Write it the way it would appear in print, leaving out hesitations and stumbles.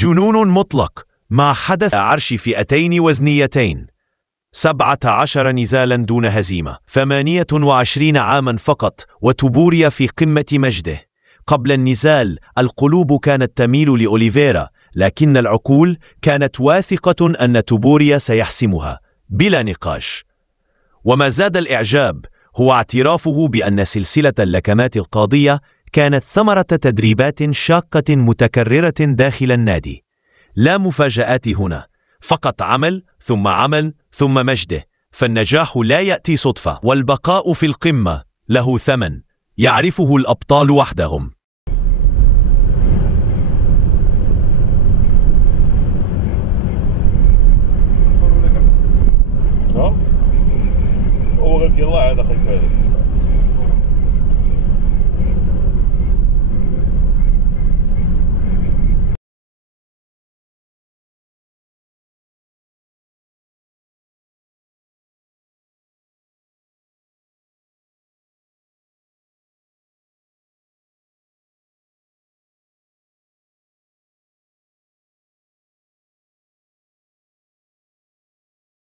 جنون مطلق ما حدث عرش فئتين وزنيتين، 17 نزالا دون هزيمة، 28 عاما فقط، وتوبوريا في قمة مجده. قبل النزال القلوب كانت تميل لأوليفيرا، لكن العقول كانت واثقة أن توبوريا سيحسمها بلا نقاش. وما زاد الإعجاب هو اعترافه بأن سلسلة اللكمات القاضية كانت ثمرة تدريبات شاقة متكررة داخل النادي. لا مفاجآت هنا، فقط عمل ثم عمل ثم مجده. فالنجاح لا يأتي صدفة، والبقاء في القمة له ثمن يعرفه الأبطال وحدهم. هو قال في الله